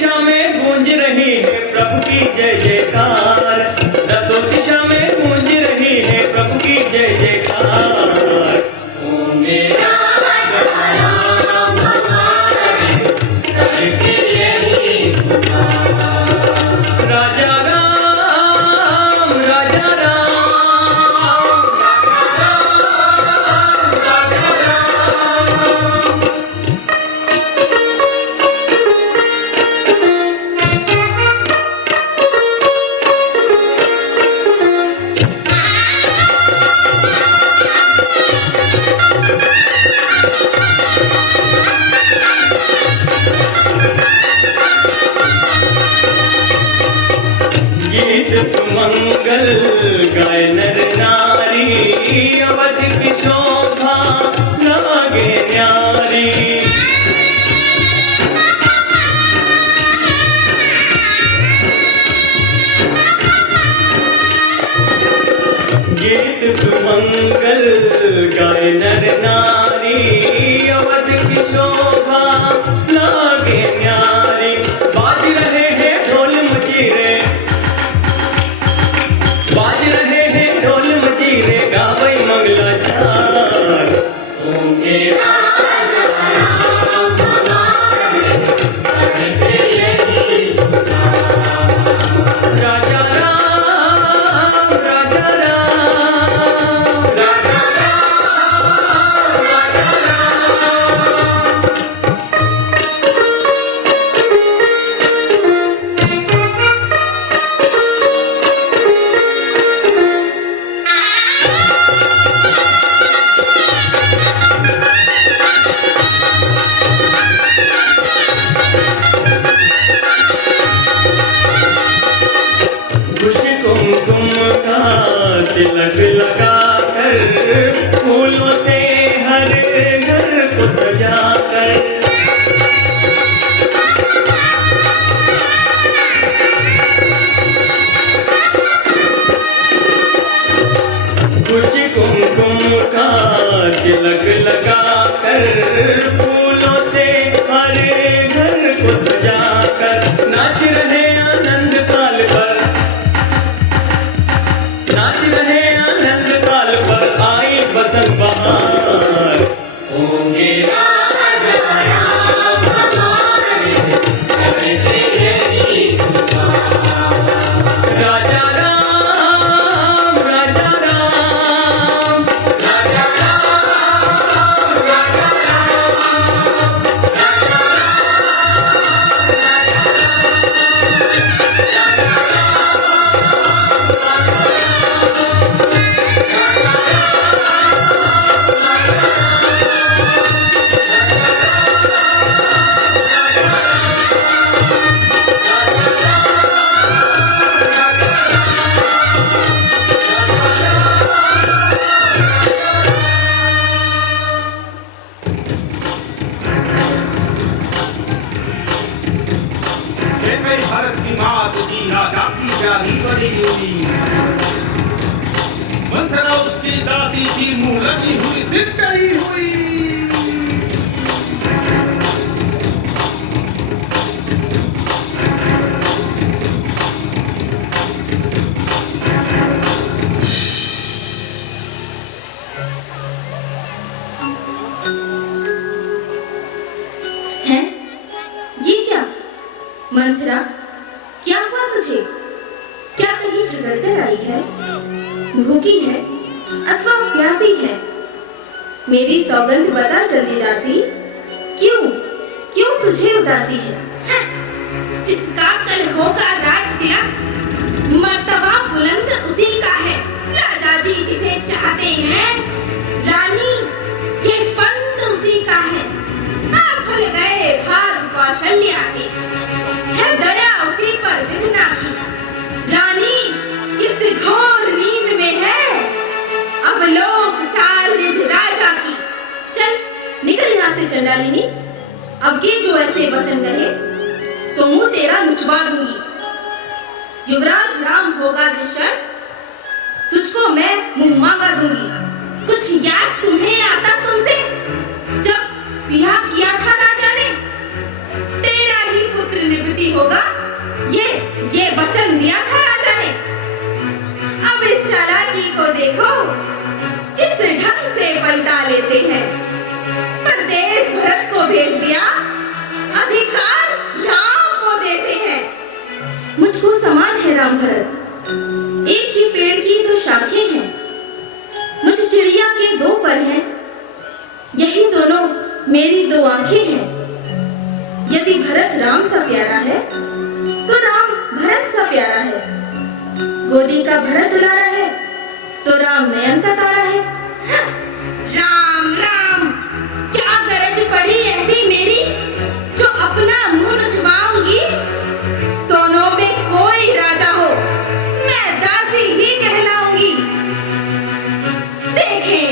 दिशा में गूंज रही है प्रभु की जय जयकार, दसों दिशा में गूंज रही है प्रभु की जय जयकार। ओ मेरा राम हमारे करके यही पुकार। राजा राम राजा राम राजा राम। गीत मंगल गाय नर नारी, अवध की शोभा लागे न्यारी। गीत मंगल गाय नर नारी, अवध की शोभा लागे न्यारी। बाज रहे हैं ढोल मजीरे, बाज रहे हैं ढोल मजीरे, गावै मंगलाचार। ओ मेरा राम हमारे करके यही पुकार। राजा राम राजा राम राजा राम राजा राम। खुशी कुमकुम का तिलक लगाकर, फूलों से हर घर को सजाकर। खुशी कुमकुम का तिलक लगाकर, फूलों से हर घर को सजाकर। नाच रहे आनंद काल पर, नाच रहे आनंद काल पर, आई बसंत बहार। ओ मेरा राम हमारे करके यही पुकार। राजा राम राजा राम राजा राम राजा राम राजा ये मेरी भारत की मात जी, राजा की जानी बड़ी हुई। मंथरा उसकी दादी थी, मुंह लगी हुई सिर चढ़ी हुई। हैं? ये क्या मंथरा, क्या हुआ तुझे? क्या कहीं झगड़ कर आई है? भूखी है अथवा प्यासी है? मेरी सौगंध बता जल्दी दासी, क्यों क्यों तुझे उदासी है? हैं? जिसका कल होगा राज तिलक, मर्तबा बुलंद उसी का है। राजा जी जिसे चाहते हैं, रानी ये पंत उसी का है। खुल गए भाग कौशल्या के, है दया उसी पर विधना की। रानी किस घोर नींद में है, अब लोग चाल निज राजा की। चल निकल यहाँ से चंडालिनी, अब के जो ऐसे वचन कहे तो मुंह तेरा लुचवा दूंगी। युवराज राम होगा जिस क्षण, तुझको मैं मुंह मांगा दूंगी। कुछ याद तुम्हें आता तुमसे, जब ब्याह किया था राजा ने, तेरा ही पुत्र निवृत्ति ये वचन दिया था राजा ने। अब इस चालाकी को देखो, किस ढंग से पलटा लेते हैं। परदेश भरत को भेज दिया, अधिकार राम को देते हैं। मुझको समान है राम भरत, एक ही पेड़ की दो शाखें हैं। मुझ चिड़िया के दो पर हैं, यही दोनों मेरी दो आंखें हैं। यदि भरत राम सा प्यारा है, तो राम भरत सा प्यारा है। गोदी का भरत दुलारा है, तो राम नयन का तारा है। राम राम, क्या गरज पड़ी ऐसी मेरी, जो अपना मुंह नुचवाऊंगी। दोनों में कोई राजा हो, मैं दासी ही कहलाऊंगी। देखें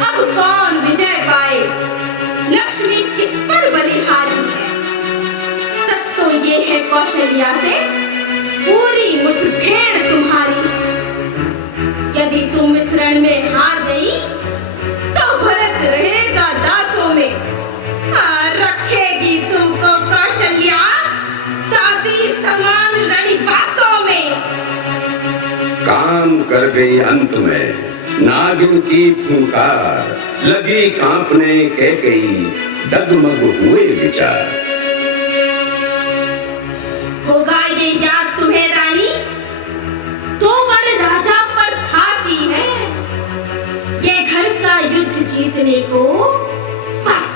अब कौन विजय पाए, लक्ष्मी किस पर बलिहारी है। सच तो ये है कौशल्या से पूरी मुठभेड़ तुम्हारी है। यदि तुम मिश्रण में हार गई, तो भरत रहेगा दासों में। रखेगी तुमको कौशल्या दासी समान रहिवासों में। काम कर गई अंत में नागिन की फुंकार, लगी कांपने कैकेयी, डगमग हुए विचार। होगा ये याद तुम्हें रानी, तो वर राजा पर था की है। ये घर का युद्ध जीतने को बस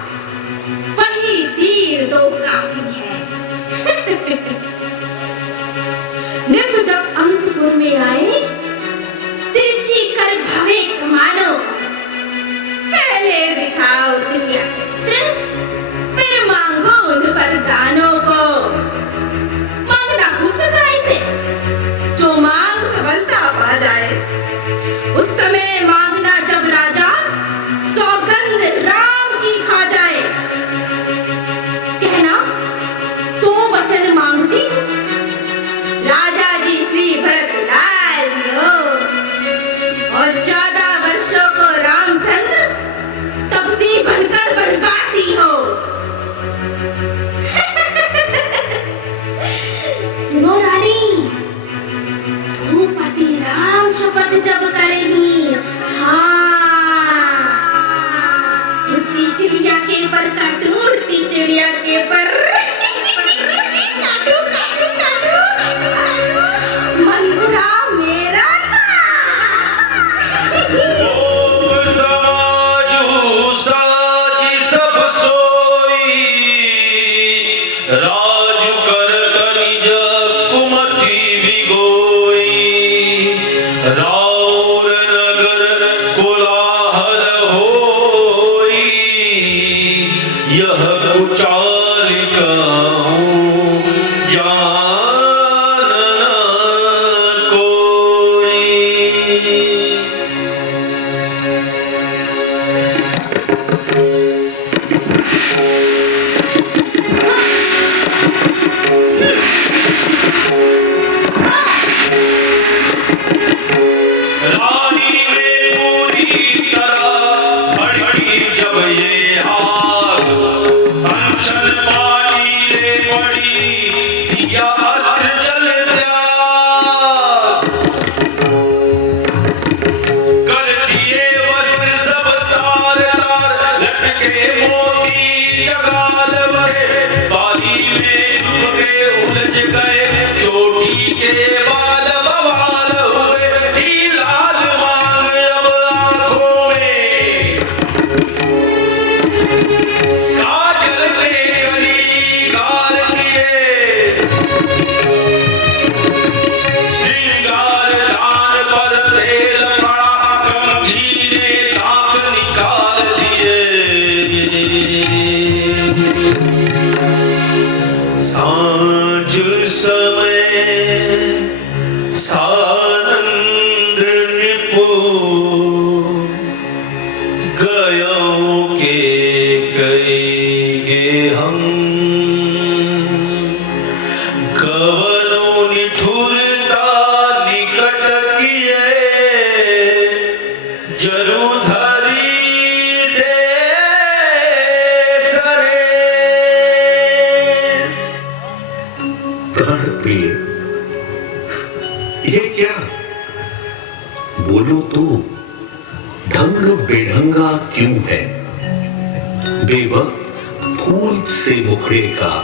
वही तीर दो काफी है। नृप जब अंतपुर में आए, तिरछी कर भवे कमानों को। पहले दिखाओ तिरिया चरित्र, फिर मांगो उन वरदानों को। मांगना खूब चतुराई से, जो मांग सबलता पा जाए। उस समय मांगना जब राजा सौगंध राम की खा जाए। कहना तो वचन मांगती, राजा जी श्री भरत लाल हो। और 14 वर्षों को रामचंद्र तपसी बनकर वनवासी हो। सुनो रानी, भूपति राम शपथ जब करेगी, हाँ, उड़ती चिड़िया के पर काटू, उड़ती चिड़िया के पर काटू काटू काटू, मंदरा मेरा ओम समाजु साची सब सोई, राज कर निज कुमति विगोई। राउर नगर कोलाहल होई, यह कुचाल कहूँ जान न कोई। रानी में पूरी तरह भड़की जब ये आग, अनशन पानी ले पड़ी, दिया अस्त्र जल त्याग। कर दिए वस्त्र सब तार तार, लटके मोती जगाल भरे। बाली में झुक के उलझ गए, चोटी के बाल बवाल हुए। ही लाल मांग अब आंखों में, काजल ने कली गार किए। श्रृंगार दान पर तेल पड़ा, गंभीर ने दांत निकाल दिए। सांझ समय सानंद रिपु, गयों के कई गे हम। कवनों निठुरता निकट किए, जरु धरी दे सरे। प्रण प्रिय गंगा क्यों है? बेवक्त फूल से मुखड़े का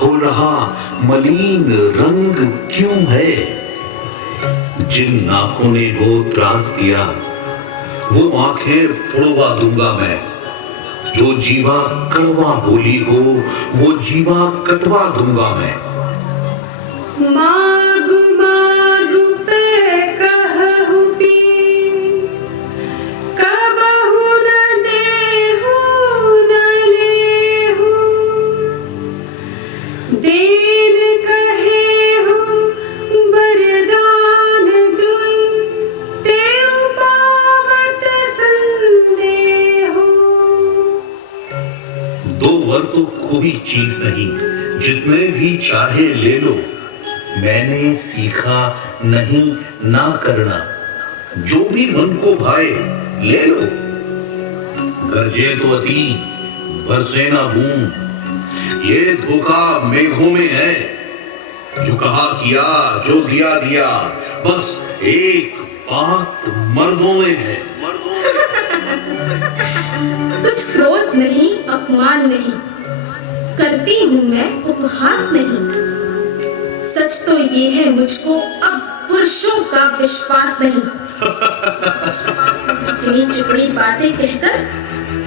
हो रहा मलिन रंग क्यों है? जिन नाकों ने हो त्रास दिया वो आंखें फुड़वा दूंगा मैं। जो जीवा कड़वा बोली हो वो जीवा कटवा दूंगा मैं। मागु मागु पे कहु पी, कबहु न देहु न लेहु, देन कहेहु बरदान दुई, तेउ पावत संदेहु। दो वर तो कोई चीज नहीं, जितने भी चाहे ले लो। मैंने सीखा नहीं ना करना, जो भी मन को भाए ले लो। गरजे तो अति बरसे ना बूंद, ये धोखा मेघों में है। जो कहा किया जो दिया दिया, बस एक बात मर्दों में है। कुछ क्रोध नहीं, अपमान नहीं, करती हूँ मैं उपहास नहीं। सच तो ये है मुझको अब पुरुषों का विश्वास नहीं। चिकनी चिपड़ी बातें कहकर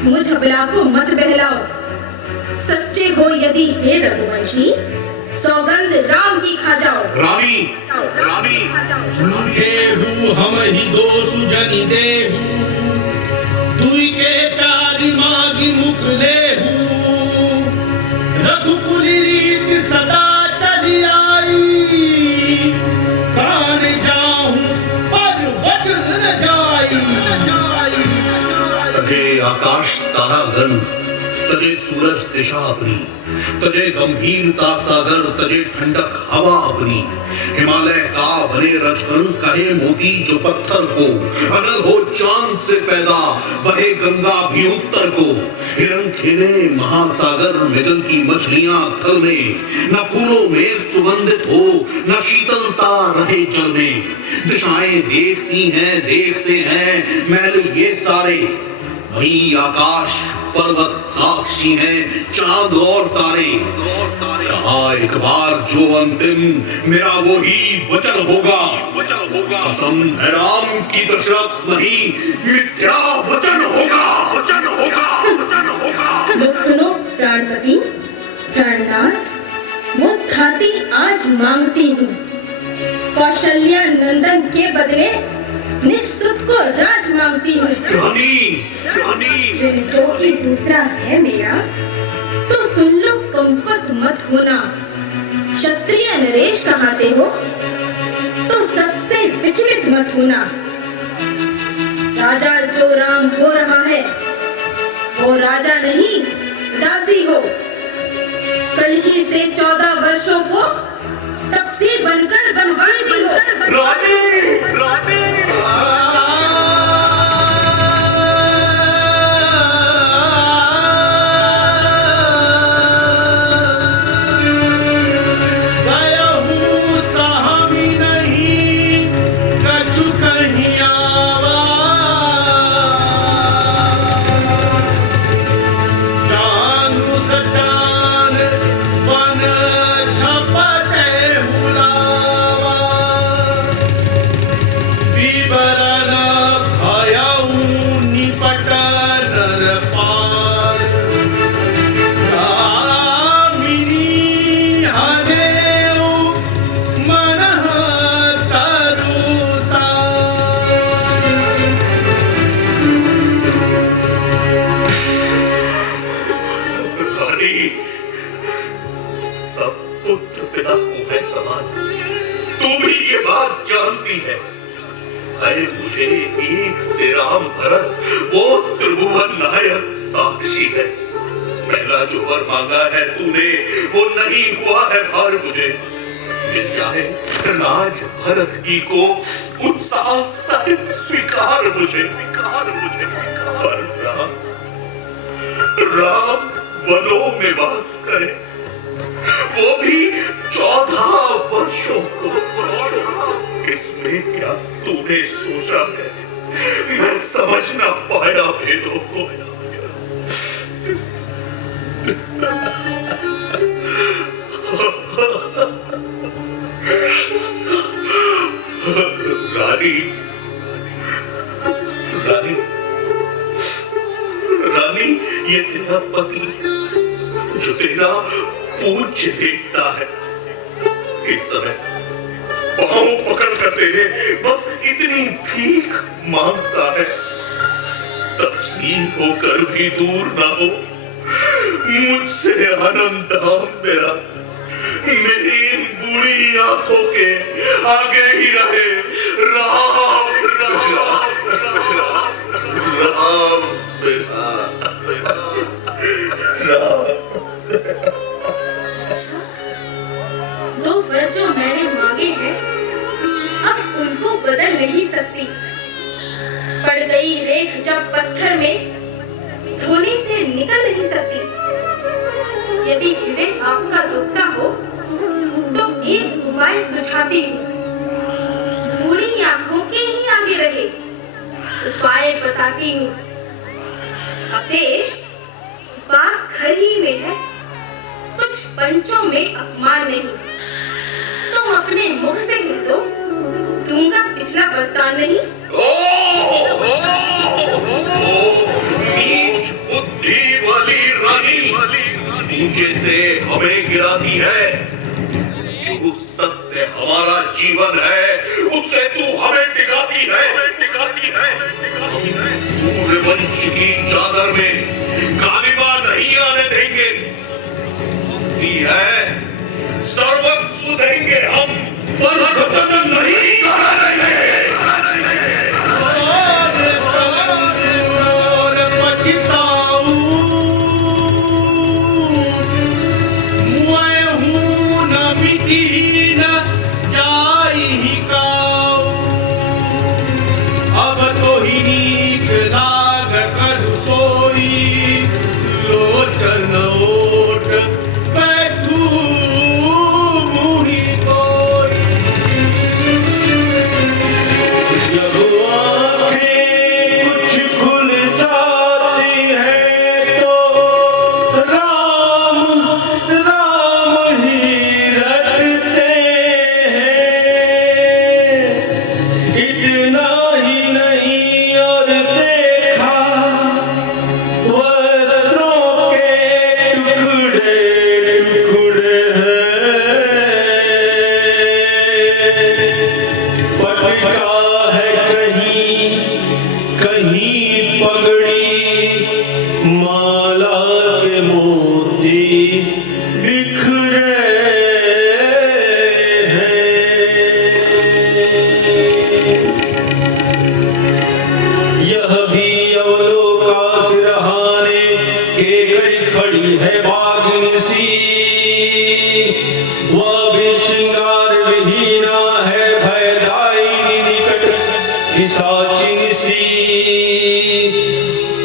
मुझ अबला को मत बहलाओ। सच्चे हो यदि हे रघुवंशी, सौगंध राम की खा जाओ। रानी रानी झूठे हूँ हम ही दोष जनि देहु, दुई के चारि मागी मुख लेहु। रघुकुल रीत सदा चली आई, कान जाहूं पर वचन न जाई। तजे आकाश तारागण, तजे सूरज दिशा अपनी, तजे गंभीरता सागर, तजे ठंडक हवा अपनी। हिमालय का बने रजकण कहे मोती जो पत्थर को, अनल हो चांद से पैदा बहे गंगा भी उत्तर को। हिरण खेले महासागर में जल की मछलियां थल में, न फूलों में सुगंधित हो न शीतलता रहे जल में। दिशाएं देखती हैं देखते हैं महल ये सारे, वही आकाश पर्वत साक्षी हैं चांद और तारे। कहा एक बार जो अंतिम मेरा वो ही वचन होगा। कसम है राम की दशरथ नहीं मिथ्या वचन होगा। लो सुनो प्राणपति प्राणनाथ, वो थाती आज मांगती हूँ। कौशल्या नंदन के बदले निज सुत को राज मांगती हूँ। ऋण जो कि दूसरा है मेरा, तो सुन लो कंपत मत होना। क्षत्रिय नरेश कहाते हो तो सबसे विचलित मत होना। राजा जो राम हो रहा है वो राजा नहीं दासी हो। कल ही से 14 वर्षों को तपसी बनकर बनवासी हो। मुझे एक से राम भरत वो त्रिभुवन नायक साक्षी है। पहला जो वर मांगा है तूने वो नहीं हुआ है भार मुझे। मिल जाए राज भरत ही को उत्साह सहित स्वीकार मुझे। पर राम वनों में वास करे, वो भी 14 वर्षों को। इसमें क्या तूने सोचा है? मैं समझ ना पाया भेदों को। रानी, रानी, रानी, ये तेरा पति जो तेरा पूज्य देवता है, इस समय पांव पकड़ कर तेरे बस इतनी भीख मांगता है, तपसी होकर भी दूर ना हो मुझसे आनंद धाम मेरा, मेरी इन बूढ़ी आंखों के आगे ही रहे। राम राम राम राम। अच्छा, दो वर जो मैंने मांगे हैं अब उनको बदल नहीं सकती। पड़ गई रेख जब पत्थर में धोने से निकल नहीं सकती। यदि हृदय आपका दुखता हो तो एक उपाय सुझाती हूँ, बूढ़ी आंखों के ही आगे रहे। उपाय बताती हूँ। अवधेश, बात घर ही में है, कुछ पंचों में अपमान नहीं। तुम अपने मुख से कह दो, दूंगा पिछला बर्तान नहीं। नीच बुद्धि वाली रानी नीचे से हमें गिराती है। जो सत्य हमारा जीवन है उससे तू हमें टिकाती है। हम सूर्यवंश की चादर में कालिमा नहीं आने देंगे। सुनती है, सर्वस्व देंगे हम, पर वचन नहीं करेंगे।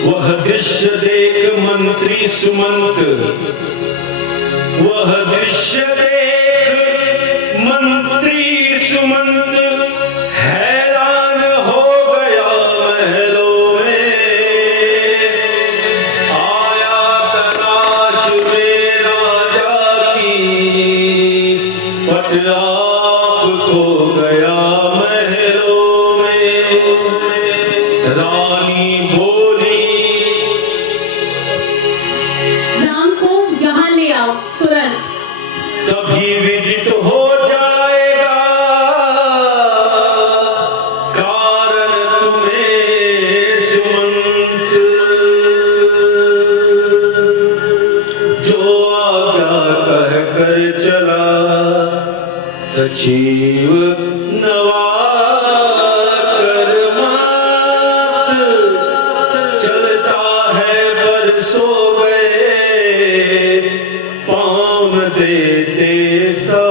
वह दृश्य देख मंत्री सुमंत, वह दृश्य देख मंत्री सुमंत हैरान हो गया। महलों में आया तलाश में राजा की, पट आप खो गया महलों में। रानी बोली, राम को यहाँ ले आओ तुरंत। तभी विदित हो जाएगा कारण तुम्हें सुमंत। जो आज्ञा कह कर चला सचिव नवा कर मात, चलता है बरसों गए पाँव देते सा।